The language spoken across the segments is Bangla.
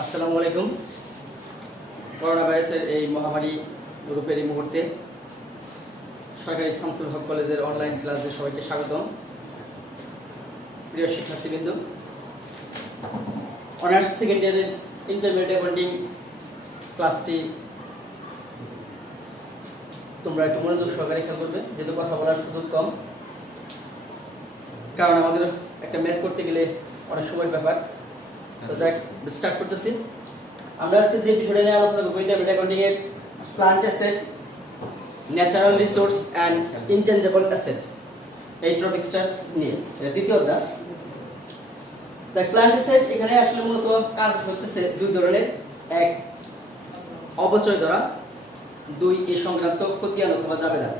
আসসালামু আলাইকুম। করোনা ভাইরাসের এই মহামারী রূপের এই মুহূর্তে সরকারি শামসুল হক কলেজের অনলাইন ক্লাসে সবাইকে স্বাগতম। প্রিয় শিক্ষার্থীবৃন্দ, অনার্স সেকেন্ড ইয়ারের ইন্টারমিডিয়েট অ্যাকাউন্টিং ক্লাসটি তোমরা একটু মনোযোগ সহকারে খেয়াল করবে, যেহেতু কথা বলার সুযোগ কম, কারণ আমাদের একটা ম্যাথ করতে গেলে অনেক সময়ের ব্যাপার। তো দেখ স্টার্ট করতেছি। আমরা আজকে যে বিষয়টা নিয়ে আলোচনা করবো, ইন্টারমিডিয়েট অ্যাকাউন্টিং এর plant asset, natural resource and intangible asset, এই টপিকসটা নিয়ে। এটা দ্বিতীয় অধ্যায়। দেখ প্লান্ট অ্যাসেট এখানে আসলে মূলত কাজ হচ্ছে দুই ধরনের। এক, অবচয় ধরা। দুই, এই সংক্রান্ত খতিয়ান অথবা জাবেদা।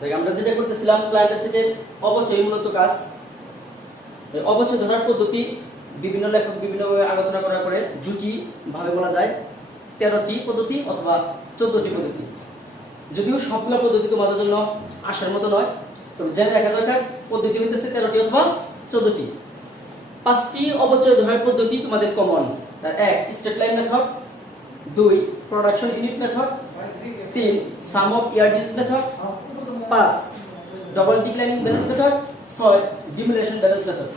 দেখ আমরা যেটা করতেছিলাম, প্লান্ট অ্যাসেটের অবচয় মূলত কাজ। অবচয় ধরার পদ্ধতি বিভিন্ন লেখক বিভিন্নভাবে আলোচনা করার পরে দুটি ভাবে বলা যায়, 13টি পদ্ধতি অথবা 14টি পদ্ধতি। যদিও সবগুলো পদ্ধতি তোমাদের জন্য আসার মতো নয়, তবে জেনে রাখা দরকার পদ্ধতি হইতেছে 13টি অথবা 14টি। 5টি অবচয় ধরার পদ্ধতি তোমাদের কমন। তার 1, straight line method. 2, production unit method. 3, sum of yardage method. 5, double declining balance method. 6, ডিমিলেশন ব্যালেন্স মেথড।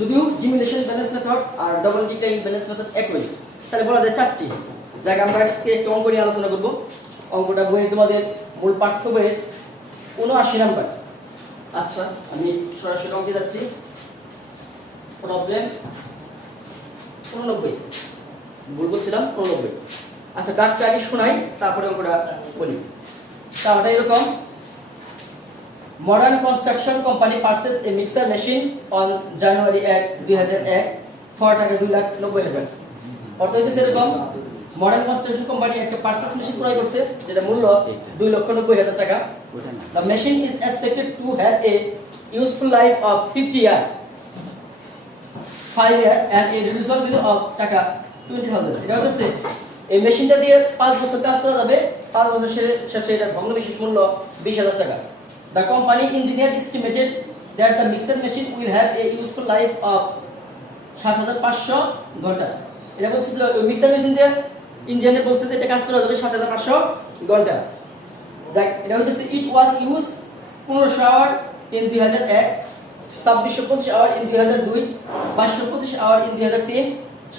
যদিও ডিমিলেশন ব্যালেন্স মেথড আর ডবল ডিক্লাইনিং ব্যালেন্স মেথড একই, তাহলে বলা যায় 4টি। যাক আমরা আজকে একটু অঙ্ক নিয়ে আলোচনা করব। অঙ্কটা বইয়ে তোমাদের মূল পাঠ্য বইয়ের 79 নাম্বার। আচ্ছা, আমি সরাসরি অঙ্কে যাচ্ছি। প্রবলেম 89, ভুল বলছিলাম 89। আচ্ছা, কাটটা আগে শোনাই, তারপরে অঙ্কটা বলি। তাহলে এরকম: Modern Construction Company purchased a mixer machine on January 1, 2001 for টাকা 2,90,000। অর্থ হইতেছে এরকম, মডার্ন কনস্ট্রাকশন কোম্পানি একটা পারচেজ মেশিন ক্রয় করছে, যেটা মূল্য 2,90,000 টাকা। The machine is expected to have a useful life of 50 years, 5 years and a reducible value of টাকা 20,000। এটা হচ্ছে এই মেশিনটা দিয়ে 5 বছর কাজ করা যাবে, 5 বছর শেষে এটার ভগ্নবিশেষ মূল্য 20,000 টাকা। The company engineer estimated that the mixer machine will have a useful life of 7,500 ঘন্টা। এটা বলছে যে মিক্সার মেশিন দিয়ে ইঞ্জিনিয়ার বলছে যে এটা কাজ করা যাবে 7,500 ঘন্টা। যাক, এটা হচ্ছে it was use 1500 hour in 2001, 2625 hour in 2002, 2225 hour in 2003,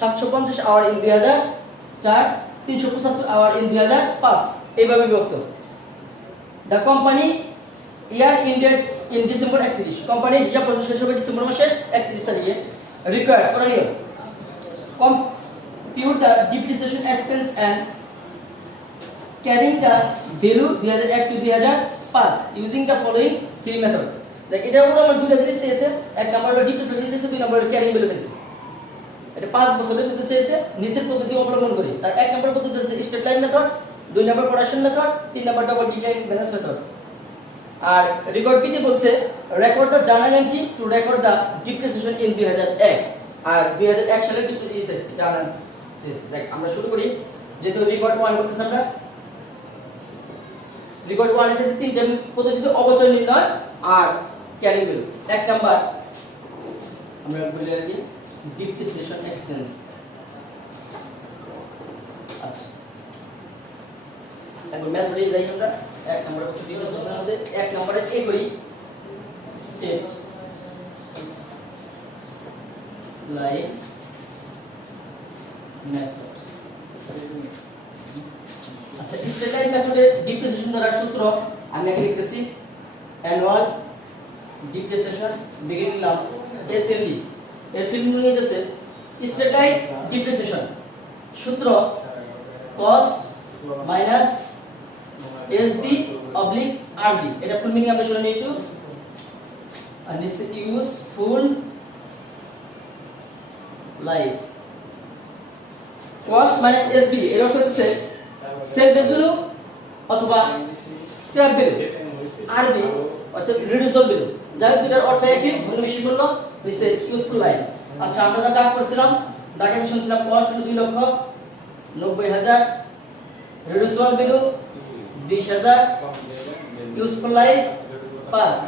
750 hour in 2004, 375 hour in 2005, এইভাবে বিভক্ত। The company year ended in December 31। কোম্পানির হিসাব বছর শেষ হবে ডিসেম্বর মাসের 31 তারিখে। রিকোয়ার্ড করণীয়: compute the depreciation expense and carrying the value 2001 to 2005 using the following three method। দেখ এটা পুরো আমরা দুইটা জিনিস চেয়েছে, এক নাম্বার হলো ডিপ্রিসিয়েশন চেয়েছে, দুই নাম্বার হলো ক্যারিং ভ্যালু চেয়েছে। এটা 5 বছরের মধ্যে চেয়েছে নিচের পদ্ধতি অবলম্বন করে। তার এক নাম্বার পদ্ধতি হচ্ছে স্ট্রেট লাইন মেথড, দুই নাম্বার প্রোডাকশন মেথড, তিন number double declining balance method. আর রেকর্ড বিতে বলছে record the journal entry to record the depreciation in 2001। আর 2001 সালের ডিপ্রিসিয়েশন জার্নাল শেষ। দেখ আমরা শুরু করি, যেহেতু রেকর্ড 1 করতেছি আমরা। রেকর্ড 1 এসেছে তিনটা পদ্ধতিতে অবচয় নির্ণয় আর ক্যারিং ভ্যালু। এক নাম্বার আমরা বলি আর কি ডিপ্রিসিয়েশন এক্সপেন্স। আচ্ছা, এখন মেথডে যাই আমরা। এক নম্বরে হচ্ছে ডিপ্রিসিয়েশনের মধ্যে এক নম্বরে এ করি স্টেট লাইন মেথড। আচ্ছা, স্টেট লাইন মেথডের ডিপ্রিসিয়েশন ধরার সূত্র আমি আগে লিখতেছি। অ্যানুয়াল ডিপ্রিসিয়েশন ব্র্যাকেট দিলাম এসএলডি। এর ফর্মুলা নিতেছে স্টেট লাইন ডিপ্রিসিয়েশন সূত্র cost minus SB oblique RD। এটা ফুল মিনিং আমরা শুনে নিই একটু। আর নিচে useful life. Cost minus SB এর অর্থ হচ্ছে সেল বেস ভ্যালু অথবা স্ক্র্যাপ ভ্যালু। RB অর্থাৎ রিডিউসিবল ভ্যালু। যাই দুটার অর্থ একই, ভগ্নবিশেষ মূল্য, নিচে ইউজফুল লাইফ। আচ্ছা, আমরা যা দাগ করছিলাম, দাগে শুনছিলাম কস্ট 2,90,000, রিডিউসিবল ভ্যালু 20,000, ইউজফুল লাইফ 5।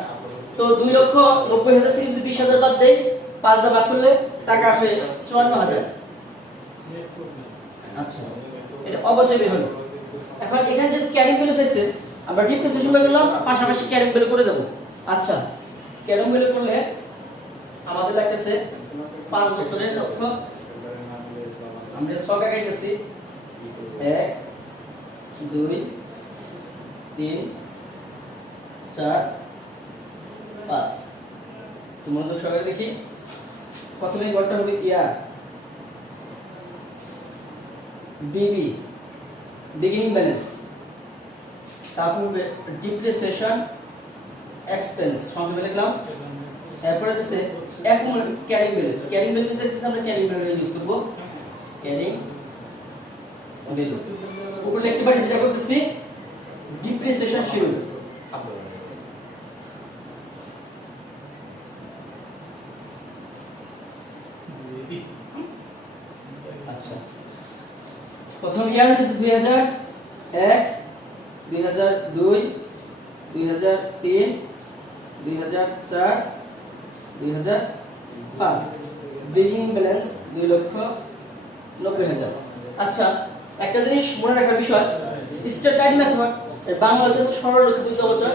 তো 2,90,000 থেকে যদি 20,000 বাদ দেই, 5 দিয়ে ভাগ করলে টাকা আসে 54,000। আচ্ছা এটা অবশ্যই বের হলো। এখন এখানে যে ক্যারিং ভ্যালু চাইছে আমরা ডিপ্রিসিয়েশন বের করলাম, পাশাপাশি ক্যারিং ভ্যালু করে যাব। আচ্ছা ক্যারিং ভ্যালু করলে আমাদের লাগতেছে 5 বছরের তথ্য। আমরা ছক আঁকাইতেছি 1 2 3 4 5। তো মনোযোগ সহকারে দেখি। প্রথমে ঘরটা হবে ইয়ার, বিবি বিগিনিং ব্যালেন্স, তারপর হবে ডিপ্রিসিয়েশন এক্সপেন্স সংক্ষেপে লিখলাম। এরপর হচ্ছে accumulate carrying value. Carrying value যেটা আমরা ক্যারিং ভ্যালু ইউজ করব, ক্যারিং ভ্যালু উপরে লিখতে পারি যেটা করতেছি ডিপ্রিসিয়েশন শিডিউল। আচ্ছা প্রথম ইয়ার হচ্ছে 2001 2002 2003 2004 2005। Beginning balance 2,90,000। আচ্ছা একটা জিনিস মনে রাখার বিষয়, স্ট্যান্ডার্ড মেথড এর বাংলা হচ্ছে সরলীকৃত অবচয়।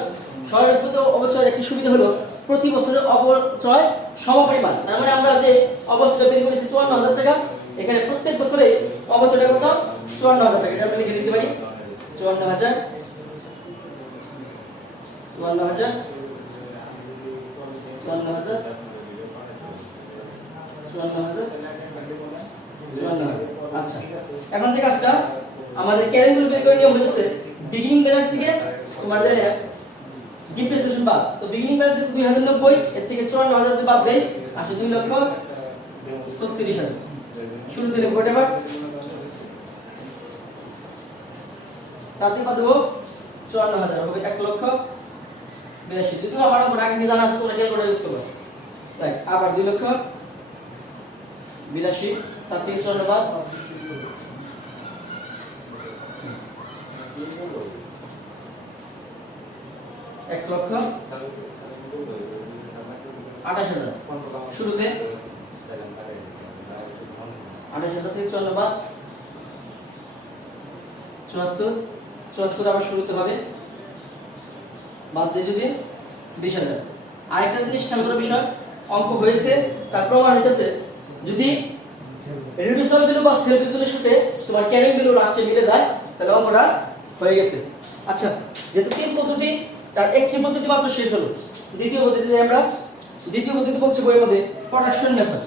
সরলীকৃত অবচয়ের একটি সুবিধা হলো প্রতি বছরের অবচয় সমপরিমাণ। তার মানে আমরা যে অবচয় বের করেছি 54,000 টাকা, এখানে প্রত্যেক বছরে অবচয়টা কত? 54,000 টাকা। এটা আমরা লিখে দিতে পারি 54,000 54,000 54,000 54,000 54,000। আচ্ছা এখন যে কাজটা আমাদের ক্যারিং ভ্যালু বের করে নিয়ম হচ্ছে বিগিনিং ব্যালেন্স থেকে তোমার জানে ডিপ্রিসিয়েশন বাদ। তো বিগিনিং ব্যালেন্স 2090, এর থেকে 54,000 যদি বাদ দেই আসে 2,36,000। শুরুতে লিখব এবার, তাতে কত হবে? 54,000 হবে 1,82,000। যদি আমার আগে জানা আছে তোমরা ক্যালকুলেটর ইউজ করবে। তাই আবার 2,82,000, তার থেকে 54 বাদ 1,28,000। শুরুতে 28,000 থেকে 54 বাদ 74। 74 আবার শুরুতে হবে, বাদ দিয়ে যদি 20,000। আরেকটা জিনিস খেয়াল করার বিষয়, অঙ্ক হয়েছে তার প্রমাণ হইতেছে যদি রিডিউসেবল ভ্যালু বা সেলফ ভ্যালুর সাথে তোমার ক্যারিং ভ্যালু লাস্টে মিলে যায় তাহলে অঙ্কটা হয়ে গেছে। আচ্ছা যেহেতু তিন পদ্ধতি, তার একটি পদ্ধতি মাত্র শেষ হলো। দ্বিতীয় পদ্ধতি বলছে বইয়ের মধ্যে প্রোডাকশন মেথড।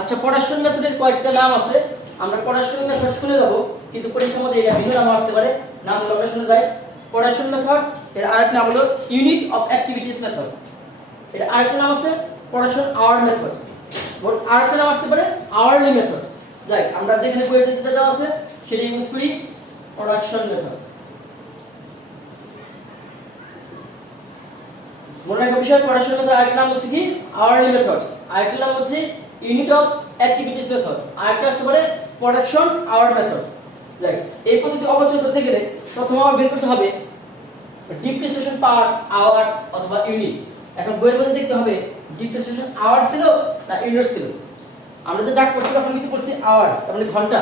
আচ্ছা প্রোডাকশন মেথডের কয়েকটা নাম আছে, আমরা প্রোডাকশন মেথড শুনে যাব, কিন্তু পরীক্ষার মধ্যে এটা ভিন্ন নাম আসতে পারে। নামগুলো আমরা শুনে যাই। প্রোডাকশন মেথড, এর আরেক নাম হলো ইউনিট অফ অ্যাক্টিভিটিস মেথড। এর আরেকটা নাম আছে প্রোডাকশন আওয়ার মেথড। আরেকটা নাম আসতে পারে আওয়ারলি মেথড। যাই আমরা যেখানে বইতে যেটা দেওয়া আছে সেটা ইউজ করি প্রোডাকশন মেথড। মনে রাখার বিষয়, প্রোডাকশন মেথড আরেকটা নাম হচ্ছে কি আওয়ারলি মেথড, আরেকটা নাম হচ্ছে ইউনিট অফ অ্যাক্টিভিটিস মেথড, আরেকটা আসতে পারে প্রোডাকশন আওয়ার মেথড। যাই এই পদ্ধতি অবচয় করতে গেলে প্রথমে আমার বের করতে হবে ডিপ্রিসিয়েশন পার আওয়ার অথবা ইউনিট। এখন বইয়ের মধ্যে দেখতে হবে ডিপ্রিসিয়েশন আওয়ার ছিল না ইউনিট ছিল। আমরা যে ডাক করছি তখন কিন্তু করছি আওয়ার, তার মানে ঘন্টা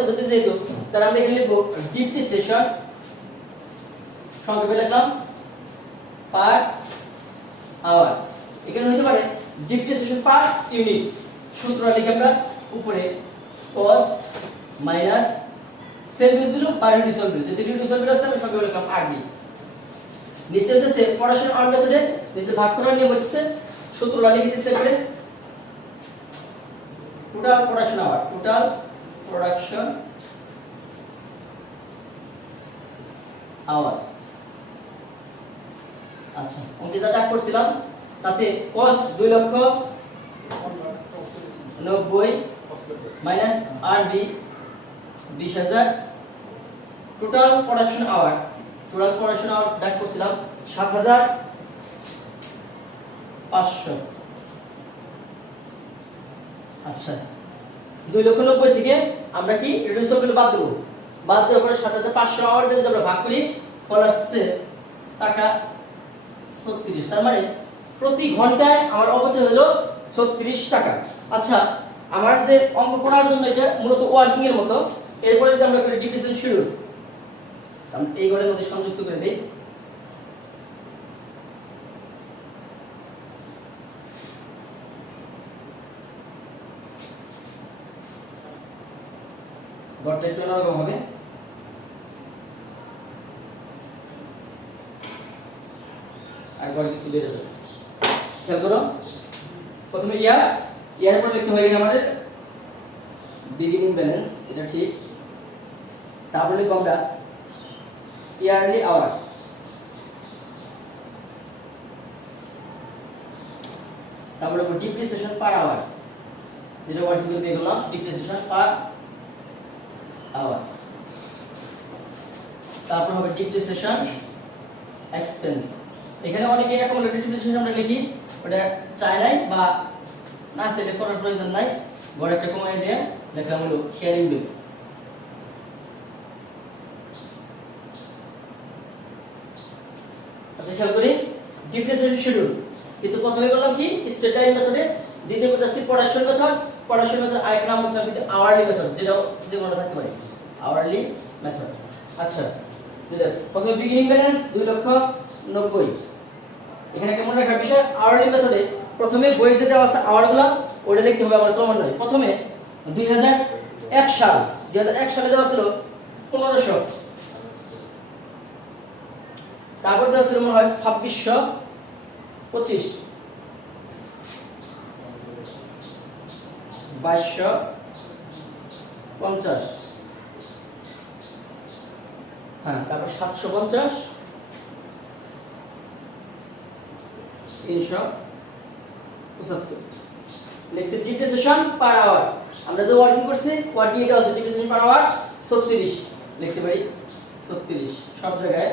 পদ্ধতি যেহেতু, তাহলে আমরা এখানে লিখব ডিপ্রিসিয়েশন সংক্ষেপে লিখলাম পার আওয়ার। এখানে হতে পারে ডিপ্রিসিয়েশন পার ইউনিট। সূত্রটা লিখে আমরা উপরে cos minus self value by reducible value, যদি রিডিউসেবল ভ্যালু আছে আমি সংক্ষেপে লিখলাম RD। নিচে হচ্ছে প্রোডাকশন আওয়ার মেথডে নিচে ভাগ করার নিয়ম হচ্ছে সূত্রটা লিখে দিচ্ছি এখানে total production hour, total production hour. আচ্ছা অঙ্কে যা ডাক করছিলাম তাতে cost 2,90,000 minus RB 20,000, total production hour ডাক করছিলাম 7,500। আচ্ছা 2,90,000 থেকে আমরা কি রিডিউসেবল ভ্যালু বাদ দেব, বাদ দেওয়ার পরে 7,500 আওয়ার যদি আমরা ভাগ করি ফল আসছে টাকা 36। তার মানে প্রতি ঘন্টায় আমার অবচয় হলো 36 টাকা। আচ্ছা আমার যে অঙ্ক করার জন্য এটা মূলত ওয়ার্কিং এর মতো। এরপরে যদি আমরা করি ডিপ্রিসিয়েশন শিডিউল, আমি এই ঘরের মধ্যে সংযুক্ত করে দেই। ঘরটা একটু অন্যরকম হবে। আর ঘরে কিছু বেড়ে যাবে, খেয়াল করো। প্রথমে ইয়ার পর লিখতে হয় আমাদের বিগিনিং ব্যালেন্স, এটা ঠিক। তারপরে লিখবো আমরা ইয়ারলি আওয়ার, তারপরে ডিপ্রিসিয়েশন পার আওয়ার, যেটা ওয়ার্কিং করে পেয়ে গেলাম ডিপ্রিসিয়েশন পার আওয়ার। তারপর হবে ডিপ্রিসিয়েশন এক্সপেন্স। এখানে অনেকে এরকম ডিপ্রিসিয়েশন আমরা লিখি, ওটা চাই নাই বা না সেটা করার প্রয়োজন নাই, বড় একটা কমাই দিয়ে লেখা হলো ক্যারিং বিল। আচ্ছা খেয়াল করি ডিপ্রিসিয়েশন শিডিউল, কিন্তু প্রথমে বললাম কি স্টেট টাইম মেথডে, দ্বিতীয় করতেছি পড়াশোন মেথড। পড়াশোন মেথড আরেকটা নাম হচ্ছে কিন্তু আওয়ারলি মেথড, যেটা যে কোনটা থাকতে পারে আওয়ারলি মেথড। আচ্ছা যেটা প্রথমে বিগিনিং ব্যালেন্স 2,90,000। এখানে কেমন রাখার বিষয়, আওয়ারলি মেথডে প্রথমে বইয়ে যে দেওয়া আছে আওয়ারগুলো ওটা লিখতে হবে আমার ক্রমান্বয়ে। প্রথমে 2001 সাল, 2001 সালে দেওয়া ছিল 1500, তারপর দেওয়া ছিল মনে হয় 2625, 2250, হ্যাঁ তারপর 750, 375 লিখছি ডিপ্রিসিয়েশন পার আওয়ার। আমরা যে ওয়ার্কিং করছি ওয়ার্কিং এ দেওয়া আছে ডিপ্রিসিয়েশন পার আওয়ার 36 লিখতে পারি, 36 সব জায়গায়।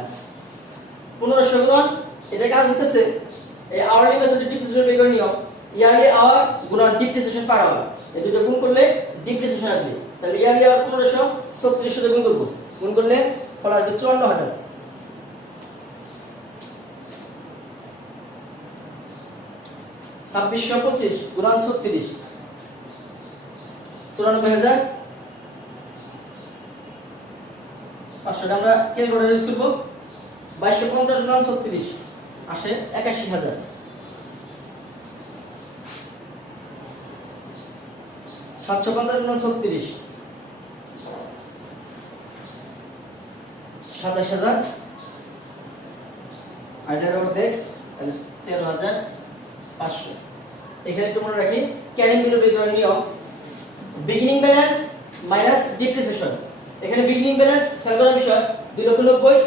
আচ্ছা 1500 গুণ, এটা কাজ হতেছে এই আওয়ারলি মেথডে ডিপ্রিসিয়েশন বের করে নিও, ইয়ারলি আওয়ার গুণন ডিপ্রিসিয়েশন পার আওয়ার, এই দুটো গুণ করলে ডিপ্রিসিয়েশন আসবে। তাহলে ইয়ারলি আওয়ার 1500 3600 তে গুণ করব, গুণ করলে ফল আসবে 54,000। 2625 গুণন 36 94,500। আমরা ক্যালকুলেটর ইউজ করব, 2250 গুণন 36 আসে 81,000। 750 গুণন 36 27,000, আইটার অর্ধেক 13,500। এখানে একটু মনে রাখি ক্যারিং বিল বের করার নিয়ম, বিগিনিং ব্যালেন্স মাইনাস ডিপ্রিসিয়েশন। এখানে বিগিনিং ব্যালেন্স খেয়াল করার বিষয় 2,90,000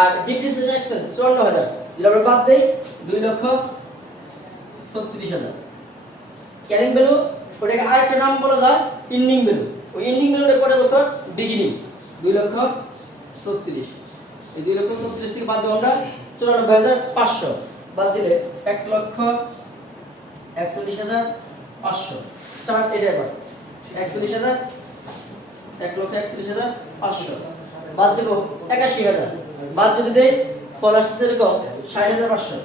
আর ডিপ্রিসিয়েশন এক্সপেন্স 54,000, যদি আমরা বাদ দেই 2,36,000। ক্যারিং ভ্যালু ওটাকে আরেকটা নাম বলা যায় এন্ডিং ভ্যালু, ওই এন্ডিং ভ্যালুটা কত বছর বিগিনিং 2,36,000। এই 2,36,000 থেকে বাদ দেব আমরা 94,500, বাদ দিলে 1,41,500। স্টার্ট এটা এবার 41,000, 1,41,500 বাদ দেব 81,000, বাদ যদি দেই ফল আসছে এরকম 60,500।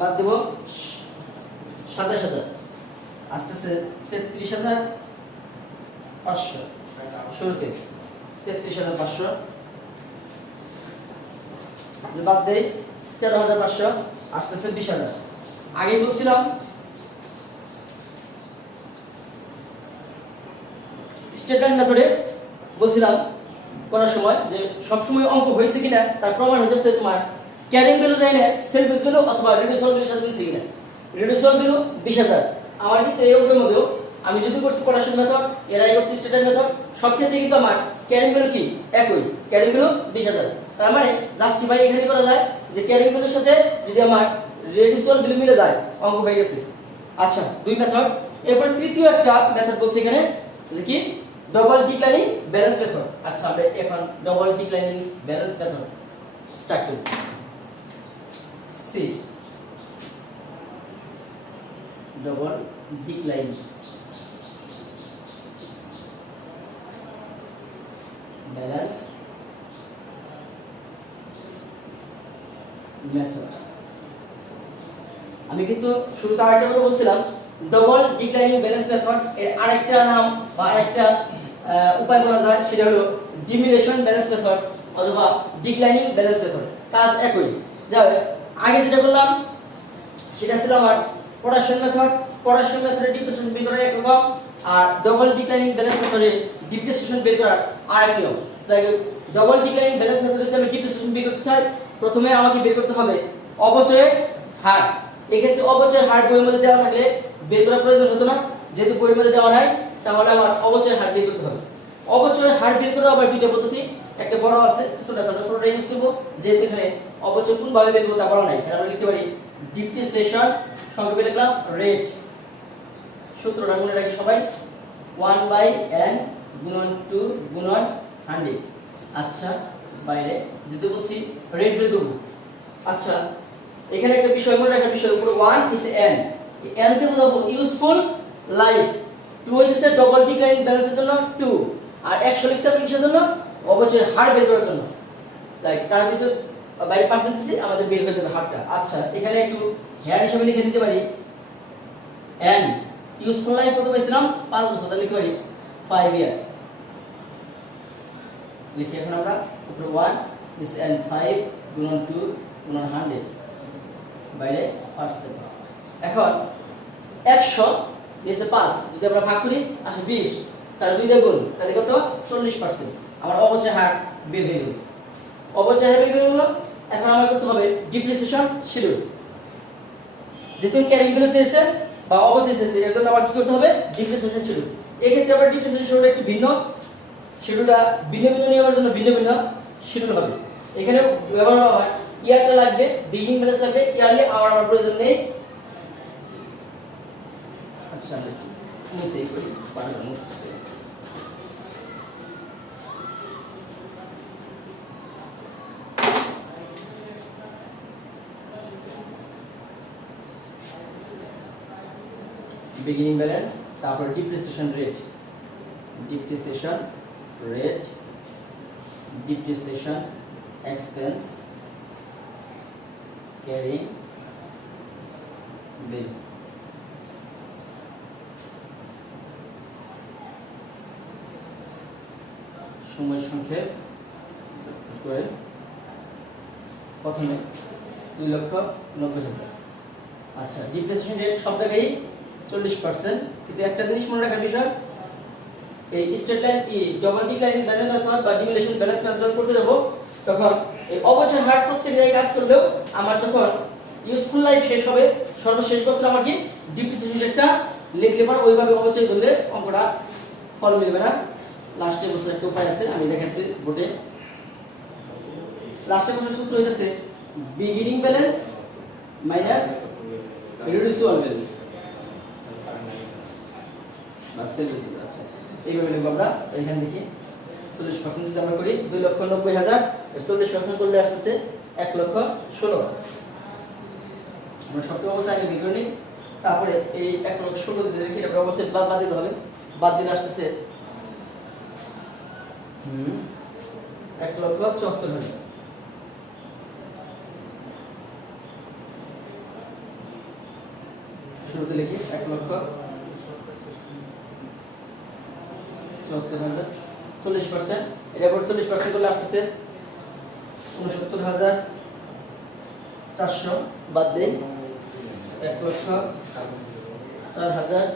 বাদ দেব 27,000, আসতেছে 33,500, শুরুতে 33,500, বাদ দেই 13,500, আসতেছে 20,000। আগেই বলছিলাম স্টেটমেন্ট মেথডে বলছিলাম করার সময় যে সব সময় অঙ্ক হয়েছে কিনা তার প্রমাণ হচ্ছে তোমার ক্যারিং ভ্যালু যায় না সেলফ ভ্যালু অথবা রিডিউসিবল ভ্যালুর সাথে মিলছে কিনা। রিডিউসিবল ভ্যালু 20,000, আমার কিন্তু এই অঙ্কের মধ্যেও আমি যদি করছি পড়াশোন মেথড, এরাই করছি স্টেটমেন্ট মেথড, সব ক্ষেত্রে কিন্তু আমার ক্যারিং ভ্যালু কি একই, ক্যারিং ভ্যালু 20,000। তার মানে জাস্টিফাই এখানে করা যায় যে ক্যারিং ভ্যালুর সাথে যদি আমার রিডিউসিবল ভ্যালু মিলে যায় অঙ্ক হয়ে গেছে। আচ্ছা দুই মেথড। এরপর তৃতীয় একটা মেথড বলছে এখানে যে কি ডবল ডিক্লাইনিং ব্যালেন্স মেথড। আচ্ছা আমরা এখন double declining balance method start করি। See double decline balance method. আমি কিন্তু শুরুতে আরেকটা কথা বলছিলাম, ডবল ডিক্লাইনিং ব্যালেন্স মেথড এর আরেকটা নাম বা আরেকটা উপায় বলা যায়, সেটা হলো ডিমিনিশন ব্যালেন্স মেথড অথবা ডিক্লাইনিং ব্যালেন্স মেথড। কাজ একই। যাবে আগে যেটা বললাম সেটা ছিল আমার পটাশিয়াম মেথড। পটাশিয়াম মেথডে ডিপ্রিসিয়েশন বের করার এক রকম, আর ডবল ডিক্লাইনিং ব্যালেন্স মেথডে ডিপ্রিসিয়েশন বের করার আরেক নিয়ম। তাই ডবল ডিক্লাইনিং ব্যালেন্স মেথডে যদি আমি ডিপ্রিসিয়েশন বের করতে চাই, প্রথমে আমাকে বের করতে হবে অপচয়ের হার। এক্ষেত্রে অপচয়ের হার বইয়ের মধ্যে দেওয়া থাকলে বের করার প্রয়োজন হতো না, যেহেতু বইয়ের মধ্যে দেওয়া নাই তাহলে আমার অপচয়ের হার বের করতে হবে। অপচয়ের হার বের করার আবার দুইটা পদ্ধতি, একটা বড় আছে, ছোটটা ইউজ করব, যেহেতু এখানে অপচয় কোন ভাবে বের করতে তা বলা নাই। তাহলে আমরা লিখতে পারি ডিপ্রিসিয়েশন সংক্ষেপে লিখলাম রেট। সূত্রটা মনে রাখি সবাই, 1/n গুণন 2 গুণন 100। আচ্ছা বাইরে যেহেতু বলছি রেট বের করব। আচ্ছা এখানে একটা বিষয় মনে রাখার বিষয়, উপরে 1 is n, n কে বোঝাবো ইউজফুল লাইফ, 2 হইছে ডবল ডিক্লাইনিং ব্যালেন্সের জন্য 2, আর 100 লিখছে কিসের জন্য? অপচয়ের হার বের করার জন্য। তাই তার কিছু বাইরে পার্সেন্টেজ আমাদের বের হয়ে যাবে হারটা। আচ্ছা এখানে একটু হেয়ার হিসেবে লিখে দিতে পারি n, ইউজফুল লাইফ কত পেয়েছিলাম? 5 বছর, তাহলে লিখতে পারি 5 ইয়ার। লিখি এখন আমরা উপরে 1 is n 5 গুণন 2 গুণন 100 বাইরে পার্সেন্ট। এখন 100 নিচে 5 যদি আমরা ভাগ করি আসে 20, তাহলে 2 দিয়ে গুণ, তাহলে কত? 40%। আমার অপচয় হার বের হয়ে গেল। অপচয় হার বের হয়ে গেল। এখন আমার করতে হবে ডিপ্রিসিয়েশন শিডিউল। যেহেতু ক্যারিং ভ্যালু চেয়েছে বা অপচয় চেয়েছে, এর জন্য আমার কি করতে হবে? Depreciation schedule. এই ক্ষেত্রে আবার ডিপ্রিসিয়েশন শিডিউল একটু ভিন্ন, শিডিউলটা ভিন্ন ভিন্ন নিয়মের জন্য ভিন্ন ভিন্ন শিডিউল হবে। এখানে ব্যবহার করা হয় ইয়ারটা লাগবে, বিগিনিং ব্যালেন্স লাগবে, ইয়ারলি আওয়ার আমার প্রয়োজন নেই। আচ্ছা আমি নিচে করি পারলাম মুছতে। বিগিনিং ব্যালেন্স, তারপর depreciation rate, depreciation rate, depreciation expense, carrying bill. সময় সংক্ষেপ করে প্রথমে 2,90,000। আচ্ছা ডিপ্রিসিয়েশন রেট সব জায়গায় 40%, কিন্তু একটা জিনিস মনে রাখার বিষয়, এই স্ট্রেট লাইন কি ডবল ডিক্লাইনিং ব্যালেন্স মেথড বা ডিমিনিশন ব্যালেন্স মেথড করতে যাব, তখন এই অবচয় হার প্রত্যেক জায়গায় কাজ করলেও আমার যখন ইউজফুল লাইফ শেষ হবে, সর্বশেষ বছর আমার কি ডিপ্রিসিয়েশন রেটটা লিখলে পর ওইভাবে অবচয় করলে অঙ্কটা ফল মিলবে না। লাস্টের বছর একটা উপায় আছে, আমি দেখাচ্ছি বোর্ডে। লাস্টের বছর সূত্র হইতেছে বিগিনিং ব্যালেন্স মাইনাস রিডিউসিবল ব্যালেন্স। আচ্ছা এইভাবে লিখবো আমরা। এখানে দেখি 40% যদি আমরা করি 2,90,000, 40% করলে আসতেছে 1,16,000। আমরা সবটা অবস্থা আগে বের করে নিই, তারপরে এই 1,16,000 যদি রেখে এটা অবশ্যই বাদ দিতে হবে। বাদ দিলে আসতেছে 1,74,000। শুরুতে লিখি 1,74,000, 40%, এটা পর 40% করলে আসতেছে 69,400। বাদ দেই 1,04,000।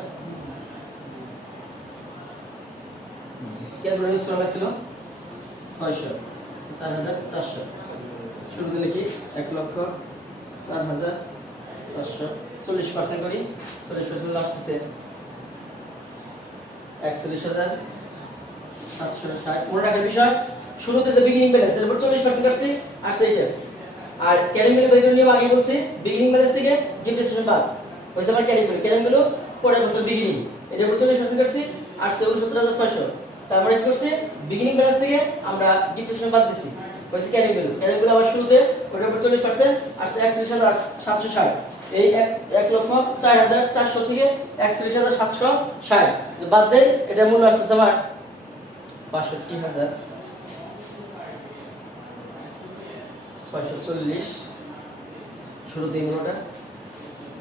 ক্যালকুলেটর ইউজ করা লাগছিল 600, 4,400। শুরুতে লিখি 1,04,400, 40% করি, 40% আসতেছে 41,760। মনে রাখার বিষয়, শুরুতে যে বিগিনিং ব্যালেন্স এর উপর 40% আসছে আসছে এটা, আর ক্যারিং ভ্যালু বের করে নিয়ে আগে বলছি বিগিনিং ব্যালেন্স থেকে ডিপ্রিসিয়েশন বাদ হইছে আমার ক্যারিং ভ্যালু। ক্যারিং ভ্যালু পরের বছর বিগিনিং, এর উপর 40% আসছে আসছে 69,600। তারপরে কি করছে বিগিনিং ব্যালেন্স থেকে আমরা ডিপ্রিসিয়েশন বাদ দিছি, হইছে ক্যারিং ভ্যালু। ক্যারিং ভ্যালু আবার শুরুতে ওটার উপর 40% আসছে 41,760। এই 1,04,400 থেকে 41,760 বাদ দেই, এটার মূল্য আসছে আমার 62,000 640 শুরুতে এগুলোটা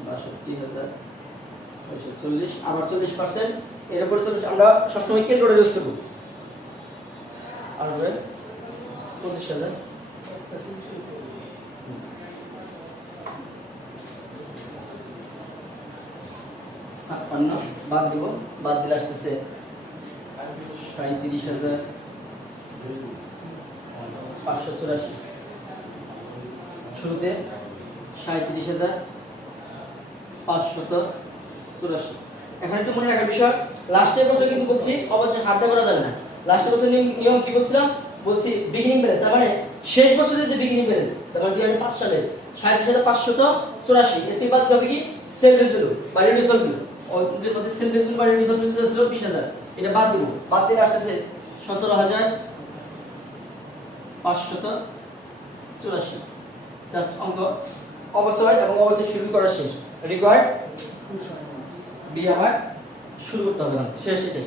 62,640 আবার 40% এর উপরে 40 আমরা সবসময় ক্যালকুলেটর ইউজ করব আর হবে 25,000 56 বাদ দিব বাদ দিলে আসতেছে 37,584 শুরুতে 37,584 এখন একটু মনে রাখার বিষয় লাস্টের বছর কিন্তু বলছি অবশ্যই হাতে করা যাবে না লাস্টের বছর নিয়ম কি বলছিলাম বলছি বিগিনিং ব্যালেন্স তার মানে শেষ বছরের যে বিগিনিং ব্যালেন্স তার মানে 2005 সালে 37,584 এতে বাদ হবে কি সেল ভ্যালু বা রিডিউসাল ভ্যালু ওদের মধ্যে সেল ভ্যালু বা রিডিউসাল ভ্যালু ছিল 20,000 এটা বাদ দিব বাদ দিলে আসতেছে 17,584 জাস্ট অঙ্ক অবশ্যই এবং অবশ্যই শুরু করা শেষ রিকোয়ার্ড বি আমার শুরু করতে হবে শেষ এটাই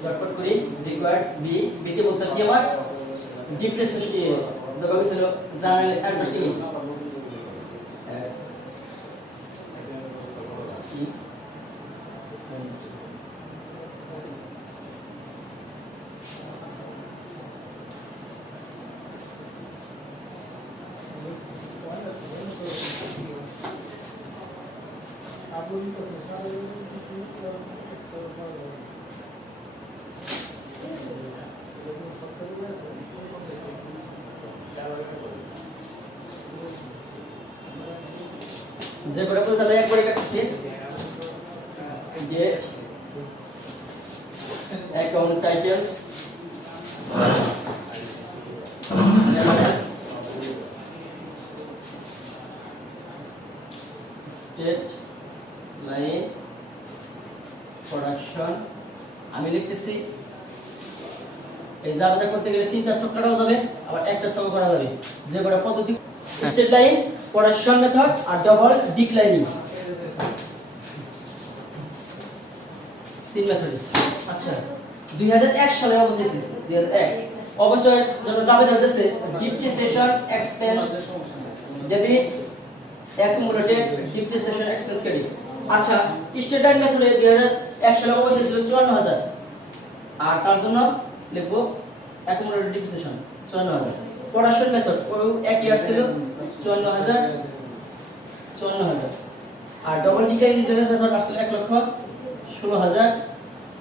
চটপট করি রিকোয়ার্ড বি বিতে বলছে কি আমার ডিপ্রেসেশন দেওয়া হয়েছিল জার্নাল অ্যাডজাস্টিং যে করে বলতে আমরা একবারে কাটছি date account titles balance state line production আমি লিখতেছি এই জায়গাটা করতে গেলে তিনটা ছক কাটাও যাবে আবার একটা ছক করা যাবে যে করে পদ্ধতি স্টেট লাইন প্রোডাকশন মেথড আর ডাবল ডিক্লাইনিং তিন মেথডে আচ্ছা 2001 সালে অবশ্যই 2001 অবশ্যই যখন যাবে যাচ্ছে depreciation expense debit accumulated depreciation expense credit আচ্ছা স্টেট লাইন মেথডে 2001 সালে অবশ্যই ছিল 54,000 আর তার জন্য লিখব অ্যাকুমুলেটেড ডিপ্রিসিয়েশন 54,000 প্রোডাকশন মেথড ওই একই আসছিল 54,000 আর ডবল ডিক্লাইনিং মেথড আসছিল 1,16,000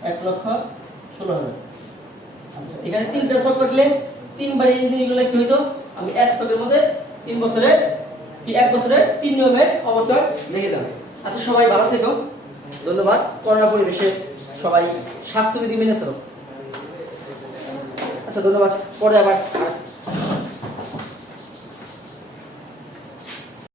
1,16,000 আচ্ছা এখানে তিনটা ছক করলে তিনবার এই জিনিসগুলো লিখতে হইতো আমি এক ছকের মধ্যে 3 বছরের কি 1 বছরের 3 নিয়মের অবশ্যই লিখে দিলাম আচ্ছা সবাই ভালো থেকো ধন্যবাদ করোনা পরিবেশে সবাই স্বাস্থ্যবিধি মেনে চলো আচ্ছা ধন্যবাদ পরে আবার